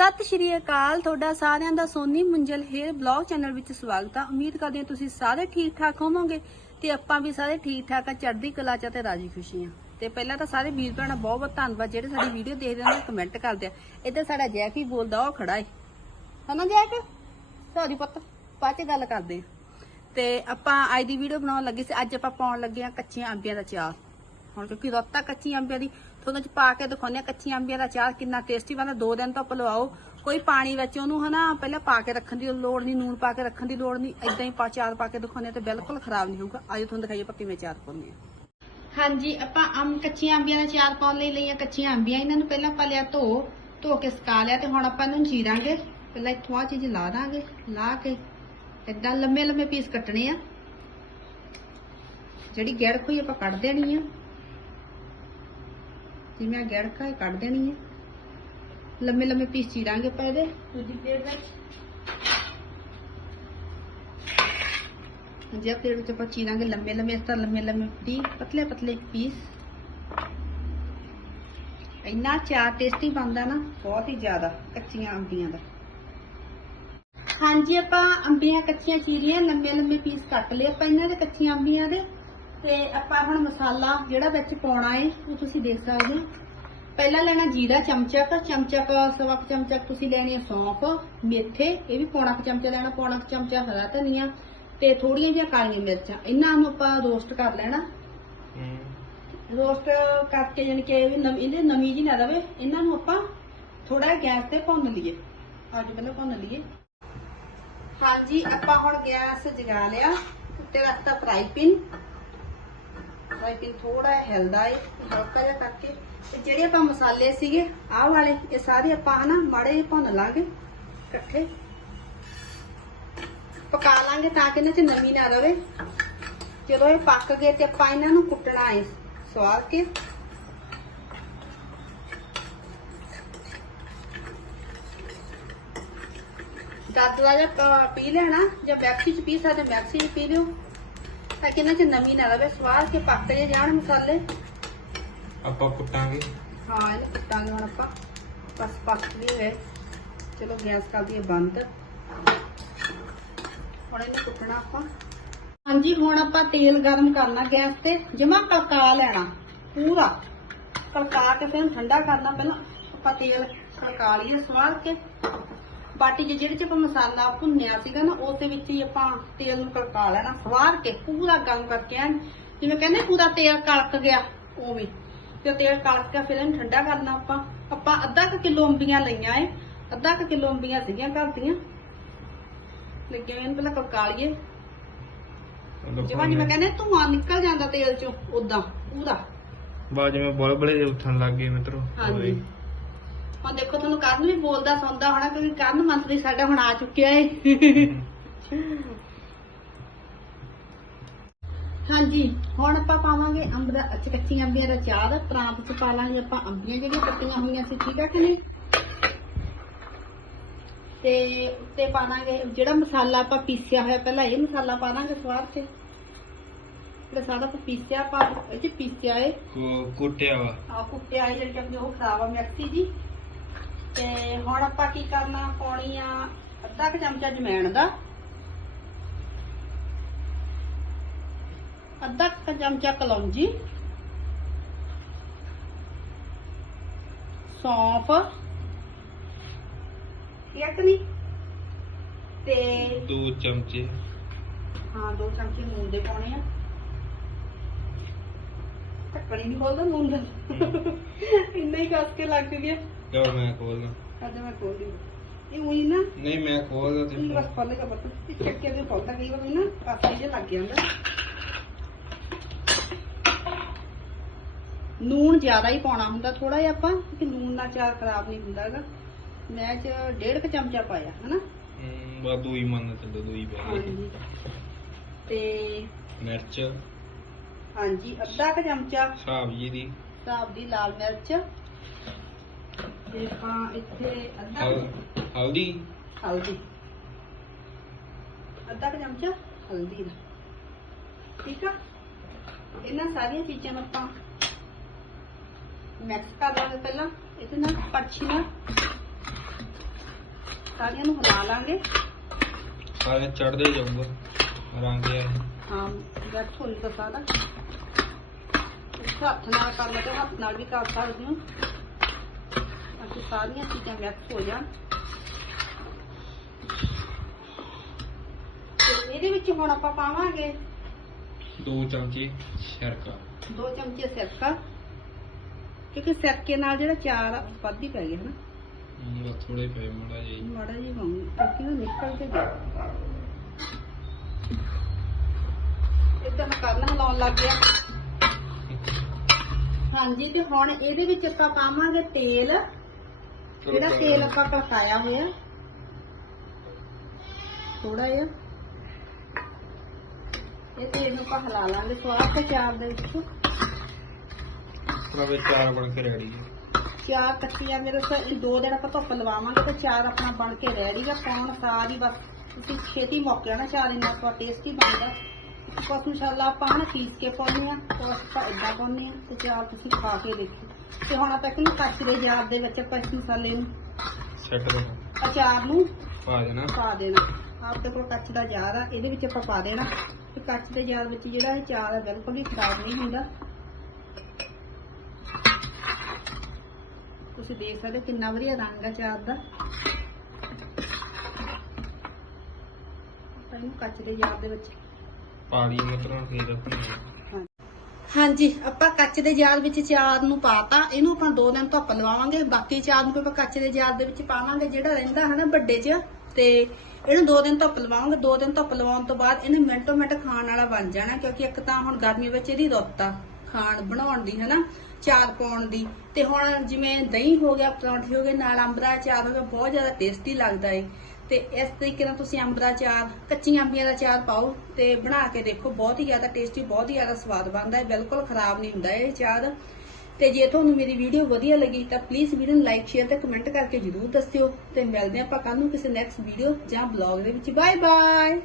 ਸਤਿ ਸ਼੍ਰੀ ਅਕਾਲ, ਤੁਹਾਡਾ ਸਾਰਿਆਂ ਦਾ Soni Munjal hair blog channel ਵਿੱਚ ਸਵਾਗਤ ਆ। ਉਮੀਦ ਕਰਦੇ ਹਾਂ ਤੁਸੀਂ ਸਾਰੇ ਠੀਕ ਠਾਕ ਹੋਵੋਗੇ ਤੇ ਆਪਾਂ ਵੀ ਸਾਰੇ ਠੀਕ ਠਾਕ ਆ, ਚੜ੍ਹਦੀ ਕਲਾ ਚ ਆ ਤੇ ਰਾਜੀ ਖੁਸ਼ੀ ਆ। ਤੇ ਪਹਿਲਾਂ ਤਾਂ ਸਾਰੇ ਵੀਰ ਭੈਣਾਂ, ਬਹੁਤ ਬਹੁਤ ਧੰਨਵਾਦ, ਜਿਹੜੇ ਸਾਡੀ ਵੀਡੀਓ ਦੇਖਦੇ ਨੇ ਕਮੈਂਟ ਕਰਦੇ ਆ। ਇੱਧਰ ਸਾਡਾ ਜੈਕ ਹੀ ਬੋਲਦਾ, ਉਹ ਖੜਾ ਏ। ਹਨਾ ਜੈਕ? ਸੌਰੀ ਪੁੱਤ, ਬਾਅਦ ਚ ਗੱਲ ਕਰਦੇ ਆ। ਤੇ ਆਪਾਂ ਅੱਜ ਦੀ ਵੀਡੀਓ ਬਣਾਉਣ ਲੱਗੇ ਸੀ, ਅੱਜ ਆਪਾਂ ਪਾਉਣ ਲੱਗੇ ਆ ਕੱਚੀਆਂ ਅੰਬੀਆਂ ਦਾ ਚਾਰ ਹੁਣ ਕਿਉਂਕਿ ਰੋਤਾ ਕੱਚੀਆਂ ਅੰਬੀਆਂ ਦੀ ਤੁਹਾਨੂੰ ਚ ਪਾ ਕੇ ਦਿਖਾਉਂਦੇ ਆ ਕੱਚੀਆਂ ਅੰਬੀਆਂ ਦਾ ਚਾਰ ਕਿੰਨਾ ਟੇਸਟੀ ਬਣਦਾ। ਦੋ ਦਿਨ ਤੋਂ ਪਲਵਾਓ। ਕੋਈ ਪਾਣੀ ਵਿੱਚ ਉਹਨੂੰ ਹਨਾ ਪਹਿਲਾਂ ਪਾ ਕੇ ਰੱਖਣ ਦੀ ਲੋੜ ਨਹੀਂ ਨੂਨ ਪਾ ਕੇ ਰੱਖਣ ਦੀ ਲੋੜ ਨਹੀਂ। ਇਦਾਂ ਹੀ ਪਾ ਚਾਰ ਪਾ ਕੇ ਦਿਖਾਉਂਦੇ ਤੇ ਬਿਲਕੁਲ ਖਰਾਬ ਨਹੀਂ ਹੋਊਗਾ। ਅੱਜ ਤੁਹਾਨੂੰ ਦਿਖਾਈਏ ਆਪਾਂ ਕਿਵੇਂ ਚਾਰ ਪਾਉਂਦੇ ਆ ਹਾਂਜੀ, ਆਪਾਂ ਅੰਬ ਕੱਚੀਆਂ ਅੰਬੀਆਂ ਦਾ ਚਾਰ ਪਾਉਣ ਲਈ ਲਈਆਂ ਕੱਚੀਆਂ ਅੰਬੀਆਂ। ਇਹਨਾਂ ਨੂੰ ਪਹਿਲਾਂ ਆਪਾਂ ਲਿਆ ਧੋ ਧੋ ਕੇ ਸੁਕਾ ਲਿਆ ਤੇ ਹੁਣ ਆਪਾਂ ਇਹਨੂੰ ਚੀਰਾਂਗੇ। ਪਹਿਲਾਂ ਇੱਥੋਂ ਆ ਚੀਜ਼ ਲਾ ਦਾਂਗੇ, ਲਾ ਕੇ ਏਦਾਂ ਲੰਮੇ ਲੰਮੇ ਪੀਸ ਕੱਟਣੇ ਆ। ਜਿਹੜੀ ਗੜਕ ਖੋਈ ਆਪਾਂ ਕੱਢ ਦੇਣੀ ਆ। ਜਿਵੇਂ ਆ ਗੜਕਾ ਇਹ ਕੱਢ ਦੇਣੀ ਆ। ਲੰਮੇ ਲੰਮੇ ਪੀਸ ਚੀਰਾਂਗੇ ਆਪਾਂ ਇਹਦੇ। ਦੂਜੀ ਪਲੇਟ ਵਿੱਚ ਜੇ ਪਲੇਟ ਵਿੱਚ ਆਪਾਂ ਚੀਰਾਂਗੇ ਲੰਮੇ ਲੰਮੇ ਇਸ ਤਰ੍ਹਾਂ ਲੰਮੇ ਲੰਮੇ ਦੀ ਪਤਲੇ ਪਤਲੇ ਪੀਸ। ਇੰਨਾ ਚਾਹ ਟੇਸਟੀ ਬਣਦਾ ਨਾ ਬਹੁਤ ਹੀ ਜ਼ਿਆਦਾ ਕੱਚੀਆਂ ਅੰਬੀਆਂ ਦਾ। ਹਾਂਜੀ ਆਪਾਂ ਅੰਬੀਆਂ ਕੱਚੀਆਂ ਚੀਰੀਆਂ ਲੰਮੇ ਲੰਮੇ ਪੀਸ ਕੱਟ ਲਏ ਆਪਾਂ ਇਹਨਾਂ ਦੇ ਕੱਚੀਆਂ ਅੰਬੀਆਂ ਦੇ। ਤੇ ਆਪਾਂ ਹੁਣ ਮਸਾਲਾ ਜਿਹੜਾ ਵਿੱਚ ਪਾਉਣਾ ਹੈ ਉਹ ਤੁਸੀਂ ਦੇਖ ਸਕਦੇ ਹੋ। ਪਹਿਲਾਂ ਲੈਣਾ ਜੀਰਾ ਚਮਚਾ ਕੁ ਚਮਚਾ ਕੁ ਸਵਾ ਕੁ ਚਮਚਾ ਤੁਸੀਂ ਲੈਣੀ ਹੈ ਸੌਂਫ ਮੇਥੇ ਇਹ ਵੀ ਪੌਣਾ ਕੁ ਚਮਚਾ ਲੈਣਾ ਪੌਣਾ ਕੁ ਚਮਚਾ ਹਰਾ ਧਨੀਆ ਤੇ ਥੋੜੀਆਂ ਜਿਹੀਆਂ ਕਾਲੀਆਂ ਮਿਰਚਾਂ। ਇਹਨਾਂ ਨੂੰ ਆਪਾਂ ਰੋਸਟ ਕਰ ਲੈਣਾ। ਰੋਸਟ ਕਰਕੇ ਜਾਣੀ ਕਿ ਇਹ ਵੀ ਨਵੀਂ ਇਹਦੇ ਨਵੀਂ ਜੀ ਨਾ ਰਵੇ। ਇਹਨਾਂ ਨੂੰ ਆਪਾਂ ਥੋੜਾ ਗੈਸ ਤੇ ਭੁੰਨ ਲਈਏ। ਅੱਜ ਪਹਿਲਾਂ ਭੁੰਨ ਲਈਏ। ਹਾਂਜੀ ਆਪਾਂ ਹੁਣ ਗੈਸ ਜਗਾ ਲਿਆ। ਉੱਤੇ ਰੱਖਤਾ ਫਰਾਈ ਪਿਨ ਫਰਾਈ ਥੋੜਾ ਹਿਲਦਾ ਏ ਹਲਕਾ ਜਿਹਾ ਕਰਕੇ ਤੇ ਜਿਹੜੇ ਆਪਾਂ ਮਸਾਲੇ ਸੀਗੇ, ਆਹ ਵਾਲੇ, ਇਹ ਸਾਰੇ ਆਪਾਂ ਹਨਾ ਮਾੜੇ ਜਿਹੇ ਭੁੰਨ ਲਾਂਗੇ, ਇਕੱਠੇ। ਪਕਾ ਲਾਂਗੇ ਤਾਂ ਕਿ ਇਹਨਾਂ 'ਚ ਨਮੀ ਨਾ ਰਵੇ। ਜਦੋਂ ਇਹ ਪੱਕ ਗਏ ਤੇ ਆਪਾਂ ਇਹਨਾਂ ਨੂੰ ਕੁੱਟਣਾ ਏ ਸਵਾਰ ਕੇ। ਦਾਦਲਾ ਜਿਹਾ ਪੀ ਲੈਣਾ ਜਾਂ ਮੈਕਸੀ ਚ ਪੀ ਸਕਦੇ ਮੈਕਸੀ ਚ ਪੀ ਲਿਓ। ਇਹਨਾਂ ਚ ਨਮੀ ਨਾ ਰਵੇ ਸਵਾਰ ਕੇ ਪੱਕ ਜੇ ਜਾਣ ਮਸਾਲੇ। ਆਪਾਂ ਕੁੱਟਾਂਗੇ। ਹਾਂ ਇਹ ਕੁੱਟਾਂਗੇ ਹੁਣ ਆਪਾਂ। ਬਸ ਪੱਕ ਵੀ ਗਏ। ਚਲੋ ਗੈਸ ਕਰ ਦਈਏ ਬੰਦ। ਹੁਣ ਇਹਨੂੰ ਕੁੱਟਣਾ ਆਪਾਂ। ਹਾਂਜੀ ਹੁਣ ਆਪਾਂ ਤੇਲ ਗਰਮ ਕਰਨਾ ਗੈਸ ਤੇ। ਜਮਾ ਕਲਕਾ ਲੈਣਾ ਪੂਰਾ। ਕਲਕਾ ਕੇ ਫਿਰ ਠੰਡਾ ਕਰਨਾ। ਪਹਿਲਾਂ ਆਪਾਂ ਤੇਲ ਕਲਕਾ ਲਈਏ ਸਵਾਰ ਕੇ। ਬਾਟੀ 'ਚ ਜਿਹੜੇ ਚ ਆਪਾਂ ਮਸਾਲਾ ਭੁੰਨਿਆ ਸੀਗਾ ਨਾ ਉਸ ਦੇ ਵਿੱਚ ਹੀ ਆਪਾਂ ਤੇਲ ਨੂੰ ਕਲਕਾ ਲੈਣਾ ਸਵਾਰ ਕੇ ਪੂਰਾ ਗਰਮ ਕਰਕੇ ਐਨ ਜਿਵੇਂ ਕਹਿੰਦੇ ਪੂਰਾ ਤੇਲ ਕਲਕ ਗਿਆ ਉਵੇਂ ਤੇ ਤੇਲ ਕਲਕ ਕੇ ਫਿਰ ਇਹਨੂੰ ਠੰਡਾ ਕਰਨਾ ਆਪਾਂ। ਆਪਾਂ ਅੱਧਾ ਕੁ ਕਿਲੋ ਅੰਬੀਆਂ ਲਈਆਂ ਏ ਅੱਧਾ ਕੁ ਕਿਲੋ ਅੰਬੀਆਂ ਸੀਗੀਆਂ ਘਰ ਦੀਆਂ। ਲੱਗਿਆ ਇਹਨੂੰ ਪਹਿਲਾਂ ਕਲਕਾ ਲਈਏ ਜਿਵੇਂ ਜਿਵੇਂ ਕਹਿੰਦੇ ਧੂਆਂ ਨਿਕਲ ਜਾਂਦਾ ਤੇਲ ਚੋਂ ਉਦਾਂ ਪੂਰਾ। ਬਾਅਦ ਜਿਵੇਂ ਬੁਲਬੁਲੇ ਉੱਠਣ ਲੱਗ ਗਏ ਮਿੱਤਰੋ ਹਾਂਜੀ। ਹੁਣ ਦੇਖੋ ਤੁਹਾਨੂੰ ਕਰਨ ਵੀ ਬੋਲਦਾ ਸੁਣਦਾ ਹੋਣਾ ਕਿਉਂਕਿ ਕਰਨ ਮੰਤਰੀ ਸਾਡਾ ਹੁਣ ਆ ਚੁੱਕਿਆ ਏ। ਹਾਂਜੀ ਹੁਣ ਆਪਾਂ ਪਾਵਾਂਗੇ ਅੰਬ ਦਾ ਅੱਛਾ ਕੱਚੀਆਂ ਅੰਬੀਆਂ ਦਾ ਚਾਰ ਪ੍ਰਾਂਤ ਚ ਪਾ ਲਾਂਗੇ ਆਪਾਂ ਅੰਬੀਆਂ ਜਿਹੜੀਆਂ ਕੱਟੀਆਂ ਹੋਈਆਂ ਸੀ ਠੀਕ ਆ ਕਿ ਨਹੀਂ? ਤੇ ਉੱਤੇ ਪਾਵਾਂਗੇ ਜਿਹੜਾ ਮਸਾਲਾ ਆਪਾਂ ਪੀਸਿਆ ਹੋਇਆ ਪਹਿਲਾਂ ਇਹ ਮਸਾਲਾ ਪਾ ਦਾਂਗੇ ਸਵਾਦ ਤੇ ਜਿਹੜਾ ਸਾਡਾ ਆਪਾਂ ਪੀਸਿਆ ਪਾ ਇਹ ਚ ਪੀਸਿਆ ਏ। ਕੁੱਟਿਆ ਵਾ। ਆ ਕੁੱਟਿਆ ਇਹ ਜਿਹੜੀ ਕਿ ਉਹ ਖਰਾਬ ਆ ਮਿਕਸੀ ਜੀ। ਤੇ ਹੁਣ ਆਪਾਂ ਕੀ ਕਰਨਾ? ਪਾਉਣੀ ਆ ਅੱਧਾ ਕੁ ਚਮਚਾ ਜਮੈਣ ਦਾ। ਅੱਧਾ ਕੁ ਚਮਚਾ ਕਲੌਂਜੀ। ਸੌਂਫ। ਇੱਕ ਨਹੀਂ? ਤੇ ਦੋ ਚਮਚੇ। ਹਾਂ ਦੋ ਚਮਚੇ ਨੂਨ ਦੇ ਪਾਉਣੇ ਆ। ਢੱਕਣੀ ਨਹੀਂ ਖੋਲਦਾ ਨੂਨ। ਦਾ ਇੰਨਾ ਹੀ ਕੱਸ ਕੇ ਲੱਗ ਗਿਆ। ਚਲ ਮੈਂ ਖੋਲਦਾ। ਅੱਜ ਮੈਂ ਖੋਲ ਦੀ ਇਹ ਉਹੀ ਨਾ ਨਹੀਂ ਮੈਂ ਖੋਲਦਾ ਇਹ ਤੇ ਬਸ ਖੋਲੇਗਾ ਪਤਾ ਇਹ ਚੱਕੇ ਦੇ ਖੋਲਦਾ ਕਈ ਵਾਰ ਨਾ ਕਾਸਾ ਜਿਹਾ ਲੱਗ ਜਾਂਦਾ। ਨੂਨ ਜ਼ਿਆਦਾ ਹੀ ਪਾਉਣਾ ਹੁੰਦਾ ਥੋੜਾ ਜਿਹਾ ਆਪਾਂ ਕਿ ਨੂਨ ਨਾਲ ਚਾਰ ਖਰਾਬ ਨਹੀਂ ਹੁੰਦਾ ਹੈਗਾ। ਮੈਂ ਚ ਡੇਢ ਕੁ ਚਮਚਾ ਪਾਇਆ ਹਨਾ? ਬਸ ਦੋ ਹੀ ਮੰਨ ਚੱਲੋ ਦੋ ਹੀ ਪੈ ਗਏ ਹਾਂਜੀ। ਤੇ ਮਿਰਚ। ਹਾਂਜੀ ਅੱਧਾ ਕੁ ਚਮਚਾ। ਹਿਸਾਬ ਜੀ ਦੀ। ਸਾਬ ਦੀ ਲਾਲ ਮਿਰਚ। ਤੇ ਆਪਾਂ ਇੱਥੇ ਅੱਧਾ ਹਲ- ਹਲਦੀ? ਹਲਦੀ। ਅੱਧਾ ਕੁ ਚਮਚਾ ਹਲਦੀ ਦਾ। ਠੀਕ ਆ? ਇਹਨਾਂ ਸਾਰੀਆਂ ਚੀਜ਼ਾਂ ਨੂੰ ਆਪਾਂ ਮਿਕਸ ਕਰ ਲਾਂਗੇ ਪਹਿਲਾਂ। ਇਹਦੇ ਨਾਲ ਪਰਛੀ ਨਾਲ ਸਾਰੀਆਂ ਨੂੰ ਹਿਲਾ ਲਾਂਗੇ। ਸਾਰੇ ਚੜਦੇ ਜਾਊਗਾ ਰੰਗ ਆ ਹਾਂ ਗੱਠ ਹੋਈ ਤਾਂ ਸਾਰਾ। ਹੱਥ ਨਾਲ ਕਰ ਲਓ ਤੇ ਹੱਥ ਨਾਲ ਵੀ ਕਰ ਸਕਦੇ ਹੋ। ਅਸੀਂ ਸਾਰੀਆਂ ਚੀਜ਼ਾਂ ਮਿਕਸ ਹੋ ਜਾਣ। ਤੇ ਇਹਦੇ ਵਿੱਚ ਹੁਣ ਆਪਾਂ ਪਾਵਾਂਗੇ ਦੋ ਚਮਚੇ ਸ਼ਰਕਾ। ਦੋ ਚਮਚੇ ਸਿਰਕਾ ਕਿਉਂਕਿ ਸਿਰਕੇ ਨਾਲ ਜਿਹੜਾ ਚਾਰ ਵੱਧ ਹੀ ਪੈ ਗਿਆ ਹਨਾ। ਬਸ ਥੋੜੇ ਪਏ ਮੜਾ ਜੀ ਮਾੜਾ ਜਿਹਾ ਪਾਉਂਗੀ ਕਿਉਂਕਿ ਉਹ ਨਿਕਲ ਕੇ ਗਿਆ। ਇਦਾਂ ਕਰਨਾ ਲਾਉਣ ਲੱਗ ਗਿਆ। ਹਾਂਜੀ ਤੇ ਹੁਣ ਇਹਦੇ ਵਿੱਚ ਆਪਾਂ ਪਾਵਾਂਗੇ ਤੇਲ। ਜਿਹੜਾ ਤੇਲ ਆਪਾਂ ਕਲਕਾਇਆ ਹੋਇਆ। ਥੋੜਾ ਜਿਹਾ। ਇਹ ਤੇਲ ਨੂੰ ਆਪਾਂ ਹਿਲਾ ਲਾਂਗੇ ਸਵਾਦ ਤੇ ਚਾਰ ਦੇ ਵਿੱਚ। ਰਵੇ ਚਾਰ ਬਣ ਕੇ ਰੈਡੀ ਹੈ। ਚਾਰ ਕੱਟੀਆਂ ਮੇਰੇ ਤੋਂ ਇਹ ਦੋ ਦਿਨ ਆਪਾਂ ਧੁੱਪ ਲਵਾਵਾਂਗੇ ਤੇ ਚਾਰ ਆਪਣਾ ਬਣ ਕੇ ਰੈਡੀ ਆ ਪਾਉਣ ਸਾਰੀ ਬਸ। ਤੁਸੀਂ ਛੇਤੀ ਮੁੱਕ ਜਾਣਾ ਚਾਰ ਇੰਨਾ ਸਵਾ ਟੇਸਟੀ ਬਣਦਾ। ਕੁਛ ਮਸਾਲਾ ਆਪਾਂ ਹਨਾ ਪੀਸ ਕੇ ਪਾਉਂਦੇ ਆ ਕੁਛ ਆਪਾਂ ਏਦਾਂ ਪਾਉਂਦੇ ਆ ਤੇ ਚਾਰ ਤੁਸੀਂ ਖਾ ਕੇ ਦੇਖੋ। ਤੇ ਹੁਣ ਆਪਾਂ ਇਹਨੂੰ ਕੱਚ ਦੇ ਜਾਰ ਦੇ ਵਿੱਚ ਆਪਾਂ ਇਸ ਮਸਾਲੇ ਨੂੰ ਸੈੱਟ ਦੇ ਅਚਾਰ ਨੂੰ ਪਾ ਦੇਣਾ। ਪਾ ਦੇਣਾ। ਆਪਦੇ ਕੋਲ ਕੱਚ ਦਾ ਜਾਰ ਆ ਇਹਦੇ ਵਿੱਚ ਆਪਾਂ ਪਾ ਦੇਣਾ। ਤੇ ਕੱਚ ਦੇ ਜਾਰ ਵਿੱਚ ਜਿਹੜਾ ਇਹ ਚਾਰ ਆ ਬਿਲਕੁਲ ਵੀ ਖਰਾਬ ਨਹੀਂ ਹੁੰਦਾ। ਤੁਸੀਂ ਦੇਖ ਸਕਦੇ ਕਿੰਨਾ ਵਧੀਆ ਰੰਗ ਆ ਚਾਰ ਦਾ। ਇਹਨੂੰ ਕੱਚ ਦੇ ਜਾਰ ਦੇ ਵਿੱਚ ਪਾ ਲਈ ਮਤਲਬ ਫੇਰ ਰੱਖਣਾ। ਹਾਂਜੀ, ਆਪਾਂ ਕੱਚ ਦੇ ਜਾਰ ਵਿੱਚ ਚਾਰ ਨੂੰ ਪਾਤਾ ਇਹਨੂੰ ਆਪਾਂ ਦੋ ਦਿਨ ਧੁੱਪ ਲਵਾਵਾਂਗੇ, ਬਾਕੀ ਚਾਰ ਨੂੰ ਆਪਾਂ ਕੱਚ ਦੇ ਜਾਰ ਦੇ ਵਿੱਚ ਪਾਵਾਂਗੇ, ਜਿਹੜਾ ਰਹਿੰਦਾ ਹਨਾ ਵੱਡੇ 'ਚ, ਤੇ ਇਹਨੂੰ ਦੋ ਦਿਨ ਧੁੱਪ ਲਵਾਵਾਂਗੇ, ਦੋ ਦਿਨ ਧੁੱਪ ਲਵਾਉਣ ਤੋਂ ਬਾਅਦ ਇਹਨੇ ਮਿੰਟੋ ਮਿੰਟ ਖਾਣ ਵਾਲਾ ਬਣ ਜਾਣਾ, ਕਿਉਂਕਿ ਇੱਕ ਤਾਂ ਹੁਣ ਗਰਮੀ ਵਿੱਚ ਇਹਦੀ ਰੁੱਤ ਆ, ਖਾਣ ਬਣਾਉਣ ਦੀ ਹਨਾ, ਚਾਰ ਪਾਉਣ ਦੀ, ਤੇ ਹੁਣ ਜਿਵੇਂ ਦਹੀਂ ਹੋ ਗਿਆ, ਪਰੌਂਠੇ ਹੋ ਗਏ, ਨਾਲ ਅੰਬਰਾ ਚਾਰ ਹੋ ਗਿਆ, ਬਹੁਤ ਜ਼ਿਆਦਾ ਟੇਸਟੀ ਲੱਗਦਾ ਏ। ਤੇ ਇਸ ਤਰੀਕੇ ਨਾਲ ਤੁਸੀਂ ਅੰਬ ਦਾ ਚਾਰ, ਕੱਚੀਆਂ ਅੰਬੀਆਂ ਦਾ ਚਾਰ ਪਾਓ ਤੇ ਬਣਾ ਕੇ ਦੇਖੋ, ਬਹੁਤ ਹੀ ਜ਼ਿਆਦਾ ਟੇਸਟੀ ਬਹੁਤ ਹੀ ਜ਼ਿਆਦਾ ਸਵਾਦ ਬਣਦਾ ਹੈ, ਬਿਲਕੁਲ ਖਰਾਬ ਨਹੀਂ ਹੁੰਦਾ ਇਹ ਚਾਰ। ਤੇ ਜੇ ਤੁਹਾਨੂੰ ਮੇਰੀ ਵੀਡੀਓ ਵਧੀਆ ਲੱਗੀ ਤਾਂ ਪਲੀਜ਼ ਵੀਡੀਓ ਨੂੰ ਲਾਈਕ ਸ਼ੇਅਰ ਤੇ ਕਮੈਂਟ ਕਰਕੇ ਜਰੂਰ ਦੱਸਿਓ। ਤੇ ਮਿਲਦੇ ਹਾਂ ਆਪਾਂ ਕੱਲ ਨੂੰ ਕਿਸੇ ਨੈਕਸਟ ਵੀਡੀਓ ਜਾਂ ਬਲੌਗ ਦੇ ਵਿੱਚ। Bye bye